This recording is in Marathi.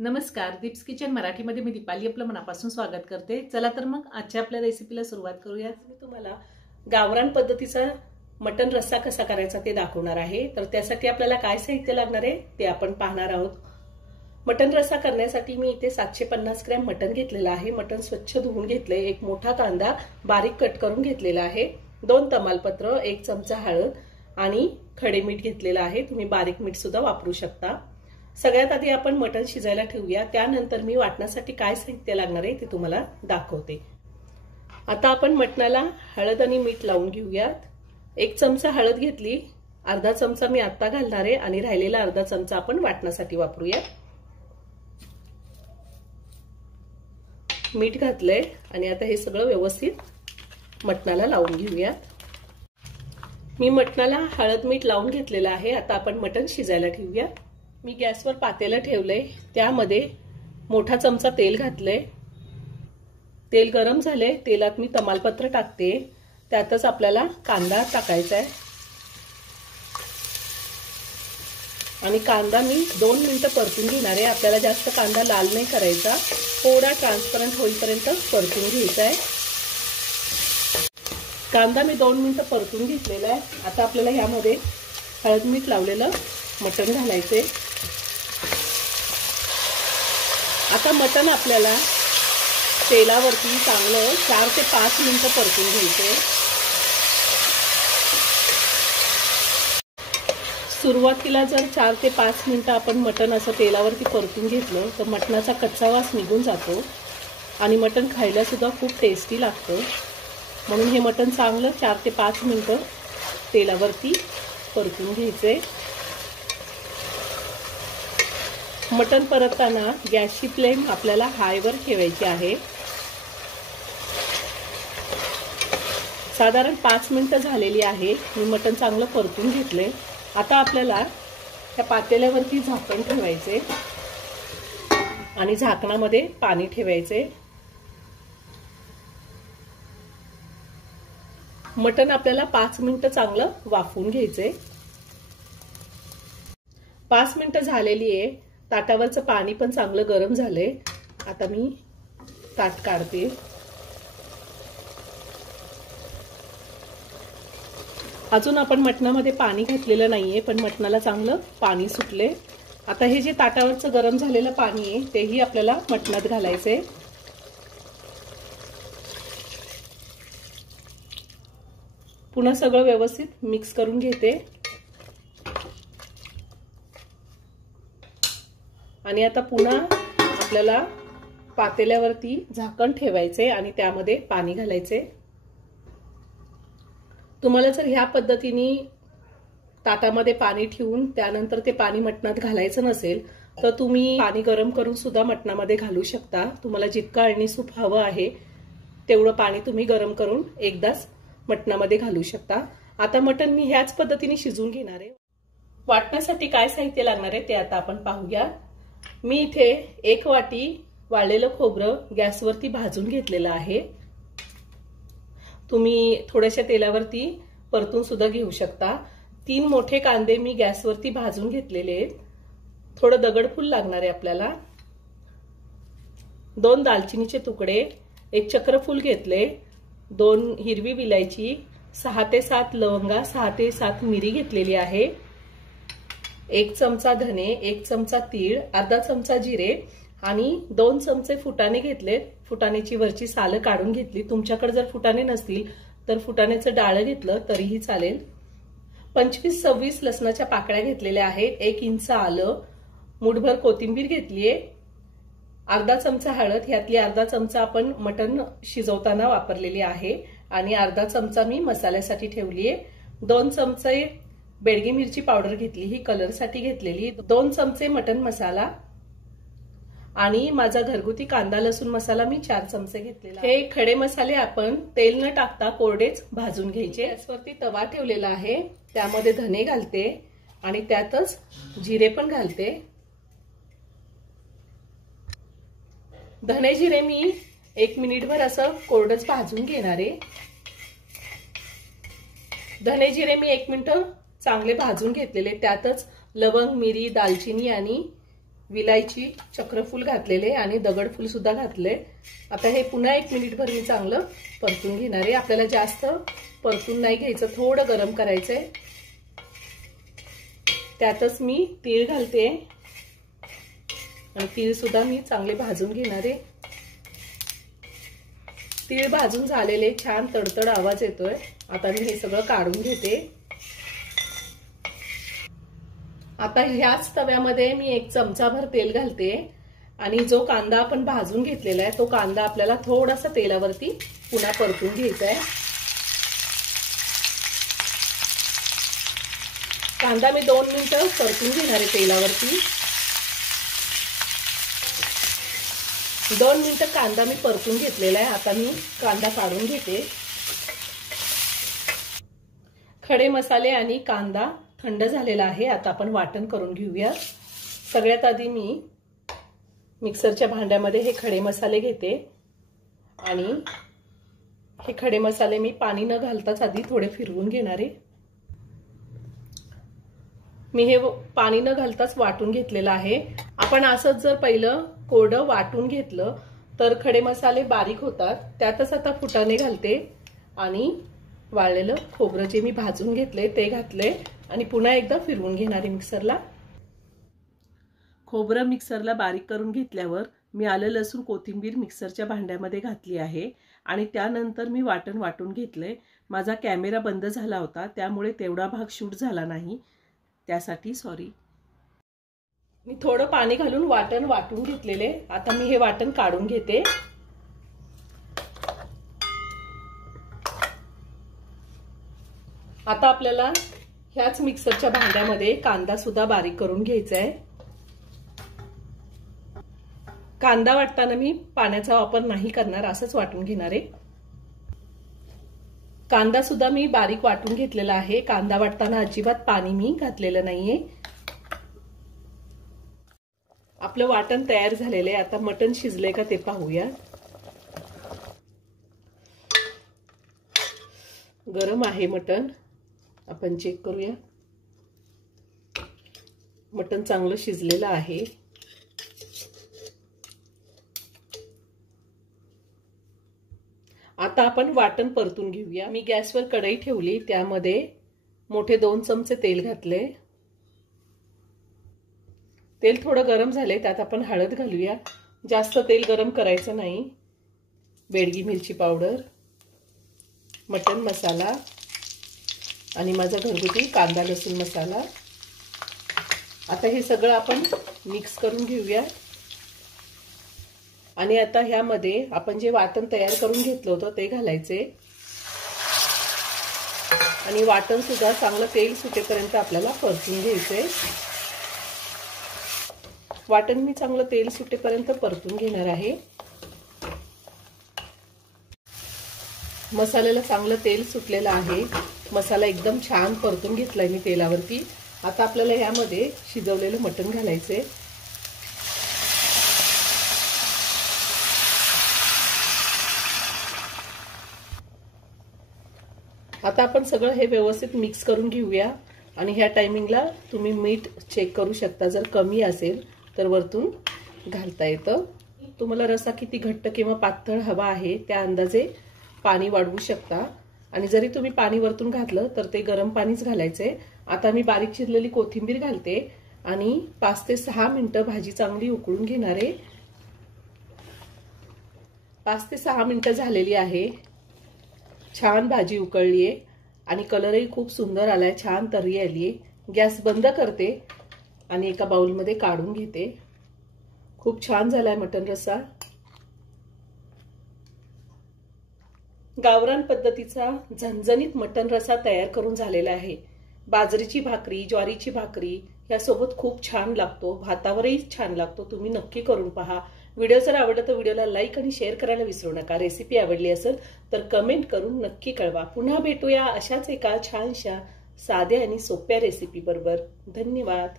नमस्कार, दीप्स किचन मराठीमध्ये मी दीपाली आपलं मनापासून स्वागत करते। चला तर मग आजच्या आपल्या रेसिपीला सुरुवात करूया। मी तुम्हाला गावरान पद्धतीचा मटन रस्सा कसा करायचा ते दाखवणार आहे। तर त्यासाठी आपल्याला काय साहित्य लागणार आहे ते आपण पाहणार आहोत। मटन रस्सा करण्यासाठी मी इथे 750 ग्रॅम मटन घेतलेला आहे। मटन स्वच्छ धुवून घेतले। एक मोठा कांदा बारीक कट करून घेतलेला आहे। 2 तमालपत्र, 1 चमचा हळद आणि खडे मीठ घेतलेला आहे। तुम्ही बारीक मीठ सुद्धा वापरू शकता। सगळ्यात आधी आपण मटण शिजायला ठेवूया, त्यानंतर मी वाटण्यासाठी काय साहित्य लागणार आहे ते तुम्हाला दाखवते। आता आपण मटणाला हळद आणि मीठ लावून घेऊयात। 1 चमचा हळद घेतली, अर्धा चमचा मी आता घालणार आहे आणि राहिलेला अर्धा चमचा आपण वाटण्यासाठी वापरूया। मीठ घातलंय आणि आता हे सगळं व्यवस्थित मटणाला लावून घेऊयात। मी मटणाला हळद मीठ लावून घेतलेलं आहे। आता आपण मटण शिजायला ठेवूया। मी गॅसवर पातेलं ठेवलंय, त्यामध्ये मोठा चमचा तेल घातलंय। तेल गरम झाले, तेलात मी तमालपत्र टाकते। त्यातच आपल्याला कांदा टाकायचा आहे आणि कांदा मी 2 मिनिटं परतून घेणार आहे। आपल्याला जास्त कांदा लाल नाही करायचा, थोडा ट्रान्सपरंट होईपर्यंत परतून घ्यायचा आहे। कांदा मी 2 मिनिटं परतून घेतलेला आहे। आता आपल्याला ह्यामध्ये हळद मीठ लावलेलं मटण घालायचे। आता मटण आपल्याला तेलावरती चांगलं 4 ते 5 मिनिटं परतून घ्यायचे। सुरुवातीला जर 4 ते 5 मिनिटं आपण मटण असं तेलावरती परतून घेतलं तर मटणाचा कच्चा वास निघून जातो आणि मटण खायला सुद्धा खूप टेस्टी लागतं। म्हणून हे मटण चांगलं 4 ते 5 मिनिटं तेलावरती परतून घ्यायचे। मटण परतताना गॅसची फ्लेम आपल्याला हायवर ठेवायची आहे। साधारण 5 मिनिटं झालेली आहे। मी मटण चांगलं परतून घेतले। आता आपल्याला त्या पातेल्यावरती झाकण ठेवायचे आणि झाकणामध्ये पाणी ठेवायचे। मटण आपल्याला 5 मिनिटं चांगलं वाफवून घ्यायचे। 5 मिनिटं झालेली आहे। ताटावरचं पाणी पण चांगलं गरम झालंय। आता मी ताट काढते। अजून आपण मटणामध्ये पाणी घातलेलं नाहीये, पण मटणाला चांगलं पाणी सुटले। आता हे जे ताटावरचं गरम झालेलं पाणी आहे तेही आपल्याला मटणात घालायचंय। पुन्हा सगळं व्यवस्थित मिक्स करून घेते आणि आता पुन्हा आपल्याला पातेल्यावरती झाकण ठेवायचे आणि त्यामध्ये पाणी घालायचे। तुम्हाला जर ह्या पद्धतीने ताटामध्ये पाणी ठेवून त्यानंतर ते पाणी मटणात घालायचं नसेल तर तुम्ही पाणी गरम करून सुद्धा मटणामध्ये घालू शकता। तुम्हाला जितकं अळणी सूप हवं आहे तेवढं पाणी तुम्ही गरम करून एकदाच मटणामध्ये घालू शकता। आता मटण मी ह्याच पद्धतीने शिजवून घेणार आहे। वाटण्यासाठी काय साहित्य लागणार आहे ते आता आपण पाहूया। मी इथे 1 वाटी वाळलेलं खोबरं गॅसवरती भाजून घेतलेलं आहे। तुम्ही थोड्याशा तेलावरती परतून सुद्धा घेऊ शकता। 3 मोठे कांदे मी गॅसवरती भाजून घेतलेले आहेत। थोडं दगडफूल लागणार आहे आपल्याला। 2 दालचिनीचे तुकडे, 1 चक्रफूल घेतले, 2 हिरवी विलायची, 6 ते 7 लवंगा, 6 ते 7 मिरी घेतलेली आहे, 1 चमचा धने, 1 चमचा तीळ, अर्धा चमचा जिरे आणि 2 चमचे फुटाणे घेतलेत। फुटाण्याची वरची सालं काढून घेतली। तुमच्याकडे जर फुटाणे नसतील तर फुटाण्याचं डाळ घेतलं तरीही चालेल। 25-26 लसणाच्या पाकळ्या घेतलेल्या आहेत, 1 इंच आलं, मुठभर कोथिंबीर घेतलीये, अर्धा चमचा हळद, ह्यातली अर्धा चमचा आपण मटण शिजवताना वापरलेली आहे आणि अर्धा चमचा मी मसाल्यासाठी ठेवलीये। 2 चमचे बेडगी मिरची पावडर घेतली, ही कलरसाठी घेतलेली, 2 चमचे मटण मसाला आणि माझा घरगुती कांदा लसूण मसाला मी 4 चमचे घेतलेला। हे खडे मसाले आपण तेल न टाकता कोरडेच भाजून घ्यायचे। गॅसवरती तवा ठेवलेला आहे, त्यामध्ये धने घालते आणि त्यातच जिरे पण घालते। धने जिरे मी 1 मिनिटभर असं कोरडच भाजून घेणार आहे। धने जिरे मी 1 मिनिट चांगले भाजून घेतलेले, त्यातच लवंग, मिरी, दालचिनी आणि विलायची, चक्रफूल घातलेले आणि दगडफूल सुद्धा घातले। आता हे पुन्हा 1 मिनिटभर मी चांगलं परतून घेणार आहे। आपल्याला जास्त परतून नाही घ्यायचं, थोडं गरम करायचंय। त्यातच मी तीळ घालते आणि तीळ सुद्धा मी चांगले भाजून घेणार आहे। तीळ भाजून झालेले, छान तडतड आवाज येतोय। आता मी हे सगळं काढून घेते। आता ह्याच तव्यामध्ये मी 1 चमचाभर तेल घालते आणि जो कांदा आपण भाजून घेतलेला आहे तो कांदा आपल्याला थोडासा तेलावरती पुन्हा परतून घ्यायचा आहे। कांदा मी 2 मिनिटं परतून घेणार आहे तेलावरती। 2 मिनिटं कांदा मी परतून घेतलेला आहे। आता मी कांदा काढून घेते। खडे मसाले आणि कांदा थंड झालेला आहे। आता आपण वाटण करून घेऊया। सगळ्यात आधी मी मिक्सरच्या भांड्यामध्ये हे खडे मसाले घेते आणि हे खडे मसाले मी पाणी न घालताच आधी थोडे फिरवून घेणार आहे। मी हे पाणी न घालताच वाटून घेतलेलं आहे। आपण असंच जर पहिलं कोरडं वाटून घेतलं तर खडे मसाले बारीक होतात। त्यातच आता फुटाणे घालते आणि वाळलेलं खोबरं जे मी भाजून घेतले ते घातले आणि पुन्हा एकदा फिरवून घेणार आहे मिक्सरला। खोबरं मिक्सरला बारीक करून घेतल्यावर मी आलं लसूण कोथिंबीर मिक्सरच्या भांड्यामध्ये घातली आहे आणि त्यानंतर मी वाटण वाटून घेतले। माझा कॅमेरा बंद झाला होता त्यामुळे तेवढा भाग शूट झाला नाही, त्यासाठी सॉरी। मी थोडं पाणी घालून वाटण वाटून घेतलेले। आता मी हे वाटण काढून घेते। आता आपल्याला ह्याच मिक्सरच्या भांड्यामध्ये कांदा सुद्धा बारीक करून घ्यायचा आहे। कांदा वाटताना मी पाण्याचा वापर नाही करणार, असंच वाटून घेणार आहे। कांदा सुद्धा मी बारीक वाटून घेतलेला आहे। कांदा वाटताना अजिबात पाणी मी घातलेलं नाहीये। आपलं वाटण तयार झालेलं आहे। आता मटण शिजले का ते पाहूया। गरम आहे मटण, आपण चेक करूया। मटण चांगलं शिजलेलं आहे। आता आपण वाटण परतून घेऊया। मी गॅसवर कढई ठेवली, त्यामध्ये मोठे 2 चमचे तेल घातले। तेल थोडं गरम झाले, त्यात आपण हळद घालूया। जास्त तेल गरम करायचं नाही। बेडगी मिरची पावडर, मटण मसाला आणि माझा घरगुती कांदा लसूण मसाला। आता हे सगळं आपण मिक्स करून घेऊया आणि आता ह्यामध्ये आपण जे वाटण तयार करून घेतलं होतं ते घालायचे आणि वाटण सुद्धा चांगलं तेल सुटेपर्यंत आपल्याला परतून घ्यायचंय। वाटण मी चांगलं तेल सुटेपर्यंत परतून घेणार आहे। मसाल्याला चांगलं तेल सुटलेलं आहे। मसाला एकदम छान परतून घेतलाय मी तेलावरती। आता आपल्याला ह्यामध्ये शिजवलेलं मटण घालायचंय। आता आपण सगळं हे व्यवस्थित मिक्स करून घेऊया आणि ह्या टायमिंगला तुम्ही मीठ चेक करू शकता। जर कमी असेल तर वरतून घालता येतं। तुम्हाला रस्सा किती घट्ट किंवा पातळ हवा आहे त्या अंदाजे पाणी वाढवू शकता आणि जरी तुम्ही पाणी वरतून घातलं तर ते गरम पाणीच घालायचंय। आता मी बारीक चिरलेली कोथिंबीर घालते आणि 5 ते 6 मिनिटं भाजी चांगली उकळून घेणार आहे। 5 ते 6 मिनिटं झालेली आहे। छान भाजी उकळली आहे आणि कलरही खूप सुंदर आलाय, छान तर्री आली आहे। गॅस बंद करते आणि एका बाउलमध्ये काढून घेते। खूप छान झालाय मटण रस्सा। गावरान पद्धतीचा झणझणीत मटण रस्सा तयार करून झालेला आहे। बाजरीची भाकरी, ज्वारीची भाकरी यासोबत खूप छान लागतो, भातावरही छान लागतो। तुम्ही नक्की करून पहा। व्हिडिओ जर आवडला तर व्हिडिओला लाईक आणि शेअर करायला विसरू नका। रेसिपी आवडली असेल तर कमेंट करून नक्की कळवा। पुन्हा भेटूया अशाच एका छानशा साध्या आणि सोप्या रेसिपी बरोबर। धन्यवाद।